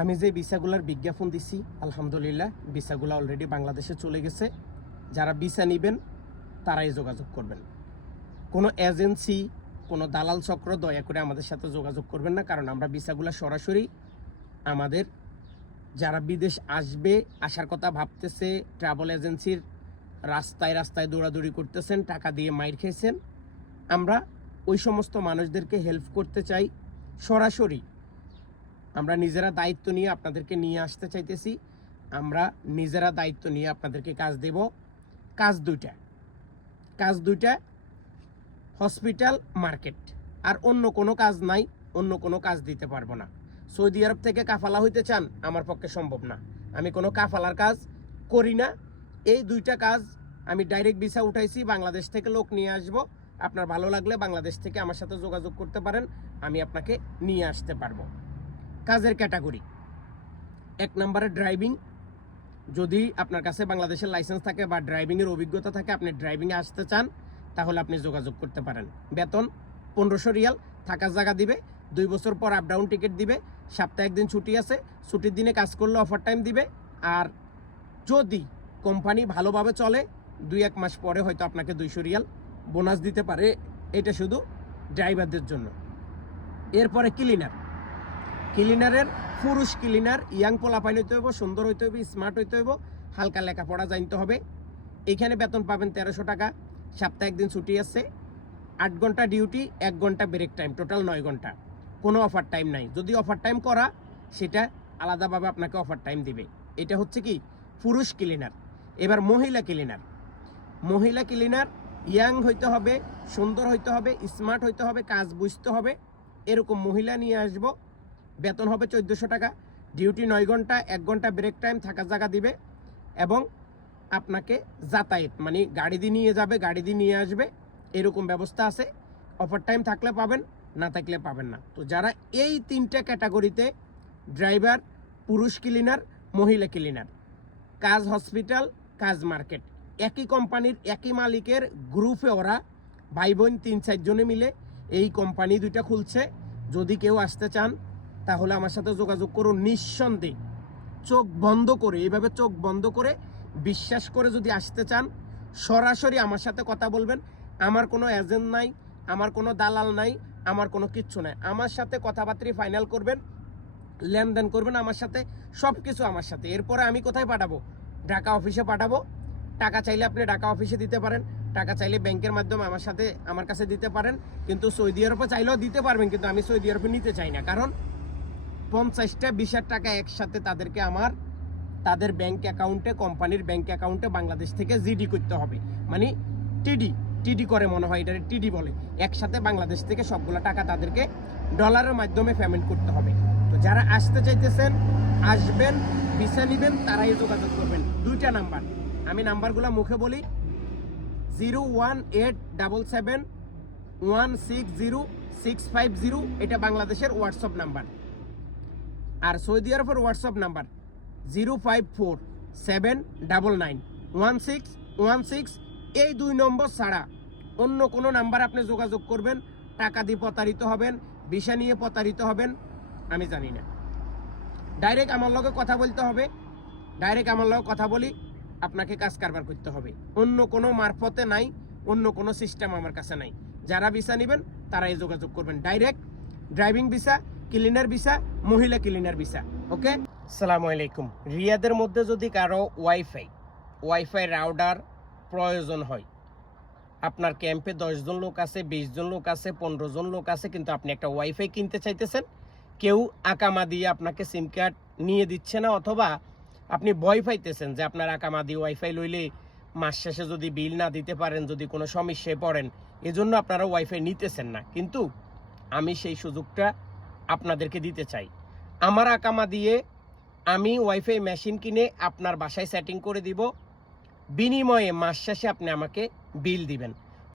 আমি যে ভিসাগুলোর বিজ্ঞাপন দিছি আলহামদুলিল্লাহ ভিসাগুলো অলরেডি বাংলাদেশে চলে গেছে। যারা ভিসা নেবেন তারাই যোগাযোগ করবেন। কোনো এজেন্সি, কোনো দালাল চক্র দয়া করে আমাদের সাথে যোগাযোগ করবেন না, কারণ আমরা ভিসাগুলো সরাসরি আমাদের যারা বিদেশ আসবে, আসার কথা ভাবতেছে, ট্রাভেল এজেন্সির রাস্তায় রাস্তায় দৌড়াদৌড়ি করতেছেন, টাকা দিয়ে মাইর খেয়েছেন, আমরা ওই সমস্ত মানুষদেরকে হেল্প করতে চাই। সরাসরি আমরা নিজেরা দায়িত্ব নিয়ে আপনাদেরকে নিয়ে আসতে চাইতেছি। আমরা নিজেরা দায়িত্ব নিয়ে আপনাদেরকে কাজ দেব। কাজ দুইটা হসপিটাল, মার্কেট, আর অন্য কোনো কাজ নাই। অন্য কোনো কাজ দিতে পারবো না। সৌদি আরব থেকে কাফালা হইতে চান, আমার পক্ষে সম্ভব না। আমি কোনো কাফালার কাজ করি না। এই দুইটা কাজ আমি ডাইরেক্ট ভিসা উঠাইছি, বাংলাদেশ থেকে লোক নিয়ে আসব। আপনার ভালো লাগলে বাংলাদেশ থেকে আমার সাথে যোগাযোগ করতে পারেন, আমি আপনাকে নিয়ে আসতে পারবো। কাজের ক্যাটাগরি 1 নম্বরে ড্রাইভিং। যদি আপনার কাছে বাংলাদেশের লাইসেন্স থাকে বা ড্রাইভিংয়ের অভিজ্ঞতা থাকে, আপনি ড্রাইভিংয়ে আসতে চান, তাহলে আপনি যোগাযোগ করতে পারেন। বেতন 1500 রিয়াল, থাকার জায়গা দিবে, 2 বছর পর আপ ডাউন টিকিট দিবে, সপ্তাহে 1 দিন ছুটি আছে, ছুটির দিনে কাজ করলে অফার টাইম দিবে। আর যদি কোম্পানি ভালোভাবে চলে, 2-1 মাস পরে হয়তো আপনাকে 200 রিয়াল বোনাস দিতে পারে। এটা শুধু ড্রাইভারদের জন্য। এরপরে ক্লিনারের পুরুষ ক্লিনার, ইয়াং পোলাপাইন হইতে হইব, সুন্দর হইতে হইব, স্মার্ট হইতে হইব, হালকা লেখাপড়া জানতে হবে। এখানে বেতন পাবেন 1300 টাকা, সপ্তাহে 1 দিন ছুটি আছে, 8 ঘন্টা ডিউটি, 1 ঘন্টা ব্রেক টাইম, টোটাল 9 ঘন্টা। কোনো অফার টাইম নাই। যদি অফার টাইম করা, সেটা আলাদাভাবে আপনাকে অফার টাইম দিবে। এটা হচ্ছে কি পুরুষ ক্লিনার। এবার মহিলা ক্লিনার ইয়াং হইতে হবে, সুন্দর হইতে হবে, স্মার্ট হইতে হবে, কাজ বুঝতে হবে, এরকম মহিলা নিয়ে আসব। বেতন হবে 1400 টাকা, ডিউটি 9 ঘন্টা, 1 ঘন্টা ব্রেক টাইম, থাকার জায়গা দিবে, এবং আপনাকে যাতায়াত মানে গাড়ি দিয়ে নিয়ে যাবে, গাড়ি দিয়ে নিয়ে আসবে, এরকম ব্যবস্থা আছে। অফার টাইম থাকলে পাবেন, না থাকলে পাবেন না। তো যারা এই 3টা ক্যাটাগরিতে, ড্রাইভার, পুরুষ ক্লিনার, মহিলা ক্লিনার, কাজ হসপিটাল, কাজ মার্কেট, একই কোম্পানির একই মালিকের গ্রুপে, ওরা ভাই বোন 3-4 জনে মিলে এই কোম্পানি 2টা খুলছে। যদি কেউ আসতে চান তাহলে আমার সাথে যোগাযোগ করুন। নিঃসন্দেহে চোখ বন্ধ করে, এইভাবে চোখ বন্ধ করে বিশ্বাস করে যদি আসতে চান, সরাসরি আমার সাথে কথা বলবেন। আমার কোনো এজেন্ট নাই, আমার কোনো দালাল নাই, আমার কোনো কিচ্ছু নাই। আমার সাথে কথাবার্তা ফাইনাল করবেন, লেনদেন করবেন আমার সাথে, সব কিছু আমার সাথে। এরপরে আমি কোথায় পাঠাবো? ঢাকা অফিসে পাঠাবো। টাকা চাইলে আপনি ঢাকা অফিসে দিতে পারেন, টাকা চাইলে ব্যাংকের মাধ্যমে আমার কাছে দিতে পারেন। কিন্তু সৌদি আরবে চাইলেও দিতে পারবেন, কিন্তু আমি সৌদি আরবে নিতে চাই না। কারণ 50টা ভিসার টাকা একসাথে তাদেরকে তাদের ব্যাংক অ্যাকাউন্টে, কোম্পানির ব্যাংক অ্যাকাউন্টে বাংলাদেশ থেকে জিডি করতে হবে, মানে টিডি করে মনে হয়, এটা টিডি বলে। একসাথে বাংলাদেশ থেকে সবগুলো টাকা তাদেরকে ডলারের মাধ্যমে পেমেন্ট করতে হবে। তো যারা আসতে চাইতেছেন, আসবেন, ভিসা নেবেন, তারাই যোগাযোগ করবেন। 2টা নাম্বার, আমি নাম্বারগুলো মুখে বলি। 01877160650, এটা বাংলাদেশের হোয়াটসঅ্যাপ নাম্বার। আর সৌদি আরবের হোয়াটসঅ্যাপ নাম্বার 05479916116। এই 2 নম্বর ছাড়া অন্য কোনো নাম্বার আপনি যোগাযোগ করবেন, টাকা দিয়ে প্রতারিত হবেন, ভিসা নিয়ে প্রতারিত হবেন, আমি জানি না। ডাইরেক্ট আমার লগে কথা বলতে হবে, ডাইরেক্ট আমার লগে কথা বলি, আপনাকে কাজ কারবার করতে হবে। অন্য কোনো মারফতে নাই, অন্য কোনো সিস্টেম আমার কাছে নাই। যারা ভিসা নেবেন তারাই যোগাযোগ করবেন। Direct driving visa, cleaner visa, মহিলা ক্লিনার ভিসা। ওকে, আসসালামু আলাইকুম। রিয়াদের মধ্যে যদি কারো ওয়াইফাই রাউটার প্রয়োজন হয়, আপনার ক্যাম্পে 10 জন লোক আছে, 20 জন লোক আছে, 15 জন লোক আছে, কিন্তু আপনি একটা ওয়াইফাই কিনতে চাইতেছেন, কেউ আকামা দিয়ে আপনাকে সিম কার্ড নিয়ে দিচ্ছে না, অথবা আপনি ভয় পাইতেছেন যে আপনার আকামা দিয়ে ওয়াইফাই লইলে মাস শেষে যদি বিল না দিতে পারেন, যদি কোনো সমস্যায় পড়েন, এজন্য আপনারা ওয়াইফাই নিতেছেন না। কিন্তু আমি সেই সুযোগটা আপনাদেরকে দিতে চাই। আমার আকামা দিয়ে আমি ওয়াইফাই মেশিন কিনে আপনার বাসায় সেটিং করে দিব, বিনিময়ে মাস শেষে আপনি আমাকে বিল দিবেন।